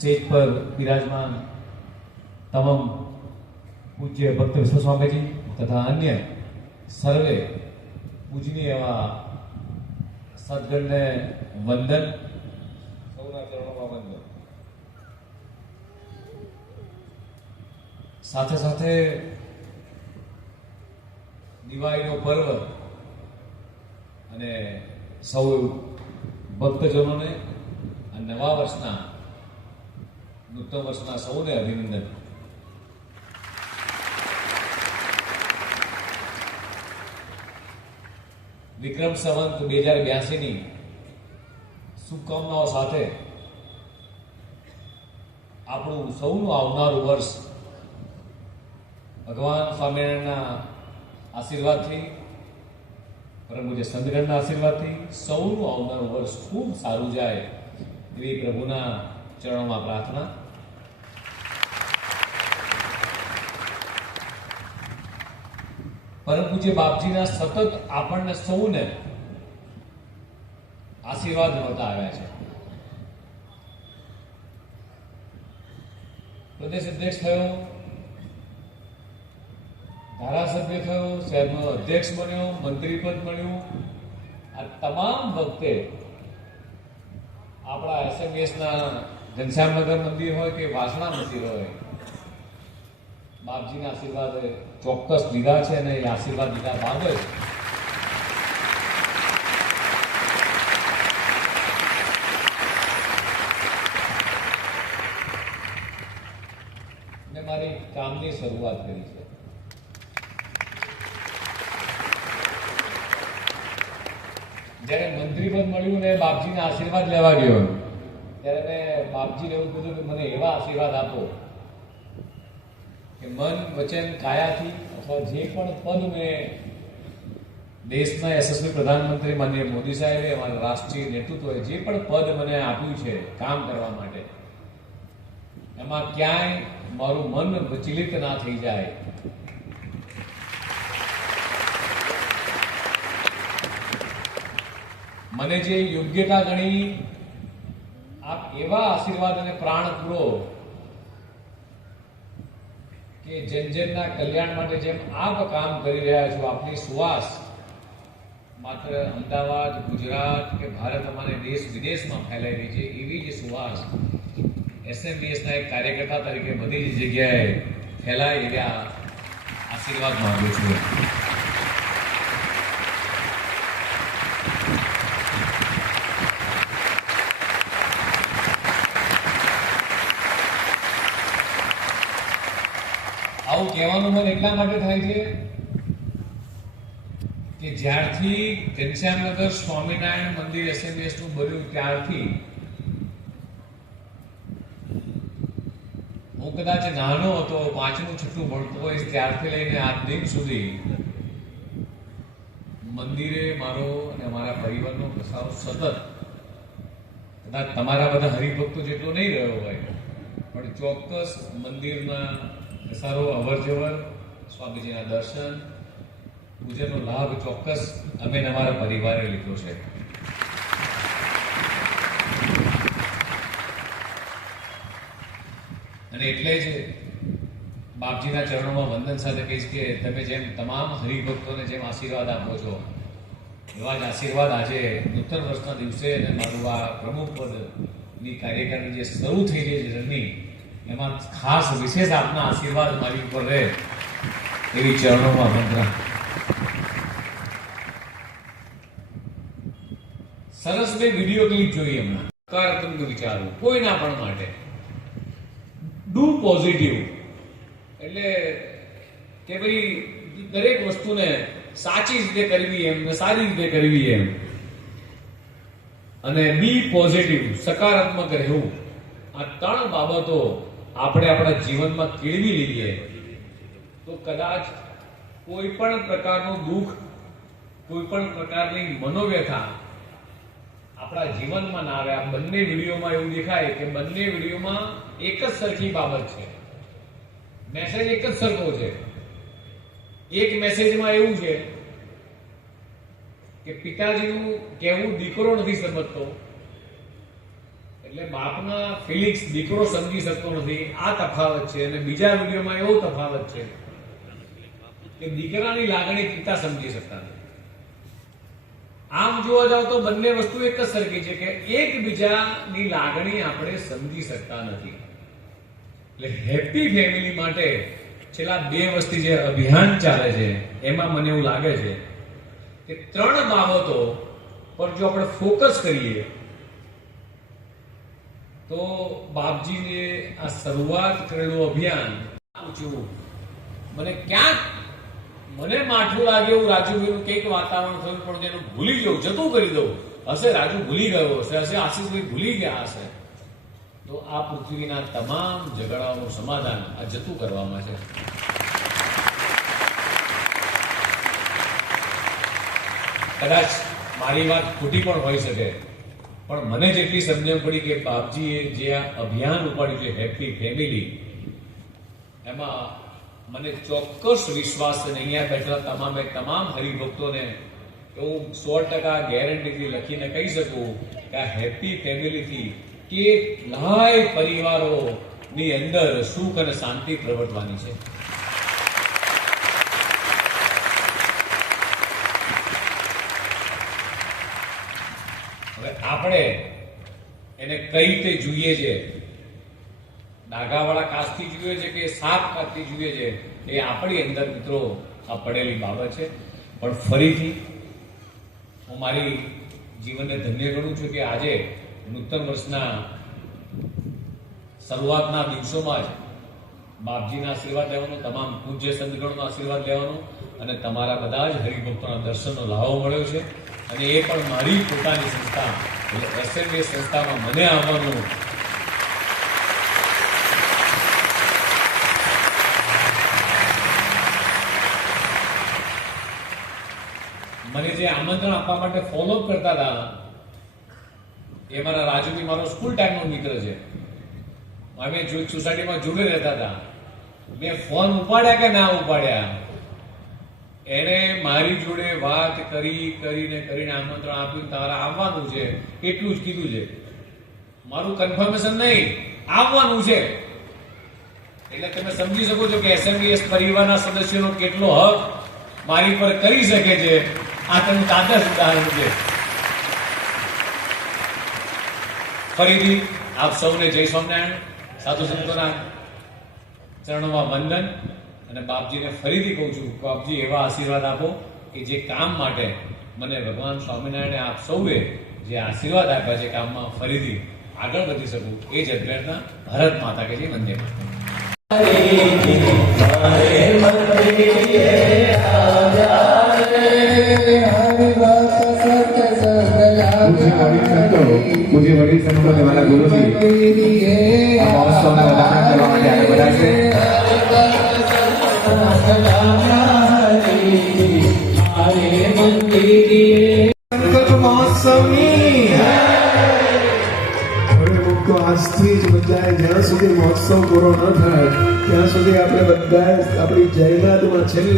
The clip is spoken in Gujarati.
स्टेज पर विराजमान तमाम पूज्य भक्त विश्व स्वामी जी तथा अन्य सर्वे पूजनीय एवं सद्गण ने वंदन सौना चरणों वंदन साथे साथे दिवाळीનો પર્વ અને સૌ ભક્તજનોને નવા વર્ષના નૂતન વર્ષના સૌને અભિનંદન. વિક્રમ સંવત 2082 ની શુભકામનાઓ સાથે આપણું સૌનું આવનારું વર્ષ ભગવાન સ્વામિનારાયણના આશીર્વાદથી પરમ પૂજ્ય સંતગણના આશીર્વાદથી સૌનું આવનારું વર્ષ ખૂબ સારું જાય એવી પ્રભુના ચરણોમાં પ્રાર્થના. પરમ પૂજ્ય બાપજીના સતત આપણને સૌને આશીર્વાદ મળતા આવ્યા છે. પ્રદેશ અધ્યક્ષ થયો, ધારાસભ્ય થયો, શહેરનો અધ્યક્ષ બન્યો, મંત્રી પદ મળ્યું. આ તમામ વખતે આપણા એસએમએસના ઘનશ્યામનગર મંદિર હોય કે વાસણા મંદિર હોય, બાપજીના આશીર્વાદ ચોક્કસ લીધા છે અને એ આશીર્વાદ લીધા બાદ જ મેં મારી કામની શરૂઆત કરી છે. જ્યારે મંત્રીપદ મળ્યું ને બાપજીના આશીર્વાદ લેવા ગયો ત્યારે મેં બાપજીને એવું કીધું કે મને એવા આશીર્વાદ આપો કે મન વચન કાયાથી અથવા જે પણ પદ મેં દેશના યશસ્વી પ્રધાનમંત્રી માનનીય મોદી સાહેબે અમારા રાષ્ટ્રીય નેતૃત્વએ જે પણ પદ મને આપ્યું છે કામ કરવા માટે, એમાં ક્યાંય મારું મન વિચલિત ના થઈ જાય. મને જે યોગ્યતા ગણી આપ એવા આશીર્વાદ અને પ્રાણ પૂરો કે જનજનના કલ્યાણ માટે જેમ આપ કામ કરી રહ્યા છો, આપની સુવાસ માત્ર અમદાવાદ, ગુજરાત કે ભારત અમારે દેશ વિદેશમાં ફેલાઈ રહી છે. એવી જ સુવાસ એસએમબીએસના એક કાર્યકર્તા તરીકે બધી જ જગ્યાએ ફેલાય એવા આશીર્વાદ માંગુ છું. આવું કહેવાનું મન એટલા માટે થાય છે કે જ્યારથી ઘનશ્યામનગર સ્વામિનારાયણ મંદિર એસએમએસ નું બન્યું ત્યારથી હું કદાચ નાનો હતો, 5મું 6મું ભણતો હોય ત્યારથી લઈને આજ દિન સુધી મંદિરે મારો અને અમારા પરિવારનો પ્રસાર સતત, કદાચ તમારા બધા હરિભક્તો જેટલો નહીં રહ્યો હોય પણ ચોક્કસ મંદિરના પ્રસારો, અવર જવર, સ્વામીજીના દર્શન, પૂજાનો લાભ ચોક્કસ અમે અમારા પરિવારે લીધો છે. અને એટલે જ બાપજીના ચરણોમાં વંદન સાથે કહીશ કે તમે જેમ તમામ હરિભક્તોને જેમ આશીર્વાદ આપો છો એવા જ આશીર્વાદ આજે નૂતન વર્ષના દિવસે અને મારું આ પ્રમુખ પદની કાર્યકારી જે શરૂ થઈ ગઈ છે જર્ની, એમાં ખાસ વિશેષ આપના આશીર્વાદ મારી ઉપર રહે એવી ચરણોમાં વંદના. સરસ મેં વિડીયો ક્લિપ જોઈ હમણાં. હકારાત્મક વિચારો કોઈના પણ માટે, ડુ પોઝિટિવ, એટલે કે ભાઈ દરેક વસ્તુને સાચી રીતે કરવી એમ ને સારી રીતે કરવી એમ, અને બી પોઝિટિવ, સકારાત્મક રહેવું. આ 3 બાબતો આપણે આપણા જીવનમાં કેળવી લઈએ તો કદાચ કોઈ પણ પ્રકારનું દુઃખ, કોઈ પણ પ્રકારની મનોવ્યથા આપણા જીવનમાં ના આવે. આ બંને વિડીયોમાં એવું દેખાય કે બંને વિડીયોમાં એક જ સરખી બાબત છે, મેસેજ એક જ સરખો છે. એક મેસેજમાં એવું છે કે પિતાજીનું કહેવું દીકરો નથી સમજતો, એટલે બાપના ફિલિંગ્સ દીકરો સમજી શકતો નથી, આ તફાવત છે. અને બીજા વિડીયોમાં એવો તફાવત છે કે દીકરાની લાગણી પિતા સમજી શકતા નથી. આમ જોવા જાવ તો બંને વસ્તુ એક જ સરખી છે કે એકબીજાની લાગણી આપણે સમજી શકતા નથી. એટલે હેપી ફેમિલી માટે છેલ્લા 2 વર્ષથી જે અભિયાન ચાલે છે એમાં મને એવું લાગે છે કે 3 બાબતો પર જો આપણે ફોકસ કરીએ તો બાપજીને આ શરૂઆત કરેલું અભિયાન પૂછ્યું મને માઠું લાગે એવું રાજુભાઈનું કંઈક વાતાવરણ થયું, પણ જેનું ભૂલી જવું, જતું કરી દઉં. હશે રાજુ ભૂલી ગયો હશે, આશીષભાઈ ભૂલી ગયા હશે. તો આ પૃથ્વીના તમામ ઝઘડાઓનું સમાધાન આ જતું કરવામાં છે. કદાચ મારી વાત ખોટી પણ હોઈ શકે, પણ મને જેટલી સમજણ પડી કે બાપજીએ જે આ અભિયાન ઉપાડ્યું છે હેપી ફેમિલી, એમાં મને ચોક્કસ વિશ્વાસ છે. અહીંયા બેઠેલા તમામ હરિભક્તોને હું 100% ગેરંટીથી લખીને કહી શકું કે આ હેપી ફેમિલીથી કેટલાય પરિવારોની અંદર સુખ અને શાંતિ પ્રવર્તવાની છે. હવે આપણે એને કઈ રીતે જોઈએ છે, ડાઘાવાળા કાચથી જોઈએ છે કે સાફ કાચથી જોઈએ છે, એ આપણી અંદર મિત્રો આ પડેલી બાબત છે. પણ ફરીથી હું મારી જીવનને ધન્ય ગણું છું કે આજે નૂતન વર્ષના શરૂઆતના દિવસોમાં જ બાપજીના આશીર્વાદ લેવાનો, તમામ પૂજ્ય સંતગણોના આશીર્વાદ લેવાનો અને તમારા બધા જ હરિભક્તોના દર્શનનો લાવો મળ્યો છે. અને એ પણ મારી પોતાની સંસ્થા એટલે એસએમબીએસ સંસ્થામાં મને આવવાનું મને જે આમંત્રણ આપવા માટે ફોલો કરતા હતા એ મારા રાજુભાઈ, મારો સ્કૂલ ટાઈમનો મિત્ર છે. અમે સોસાયટીમાં જોડે રહેતા હતા. મેં ફોન ઉપાડ્યા કે ના ઉપાડ્યા, એને મારી જોડે વાત કરીને આમંત્રણ આપ્યું, તારે આવવાનું છે એટલું જ કીધું છે. મારું કન્ફર્મેશન નહીં, આવવાનું છે. એટલે તમે સમજી શકો છો કે એસએમબીએસ પરિવારના સદસ્યોનો કેટલો હક મારી પર કરી શકે છે. આ તેનું તાજા ઉદાહરણ છે. ફરીથી આપ સૌને જય સ્વામિનારાયણ, સાધુ સંતોના ચરણોમાં વંદન. અને બાપજીને ફરીથી કહું છું, બાપજી એવા આશીર્વાદ આપો કે જે કામ માટે મને ભગવાન સ્વામિનારાયણે આપ સૌએ જે આશીર્વાદ આપ્યા છે કામમાં ફરીથી આગળ વધી શકું. એ જ અભ્યર્થના. ભારત માતા કે જય, વંદે માતરમ. मुझे वडील संतो ने वाला गुरु जी महोत्सव में उदाहरण करवा માટે આગળ વધ્યા છે. સંકલ્પ મહોત્સવની હવે મુક્તો આજથી જ બધાએ જ્યાં સુધી મહોત્સવ પૂરો ન થાય ત્યાં સુધી આપણે બધાએ આપણી જયનાથમાં છેલ્લી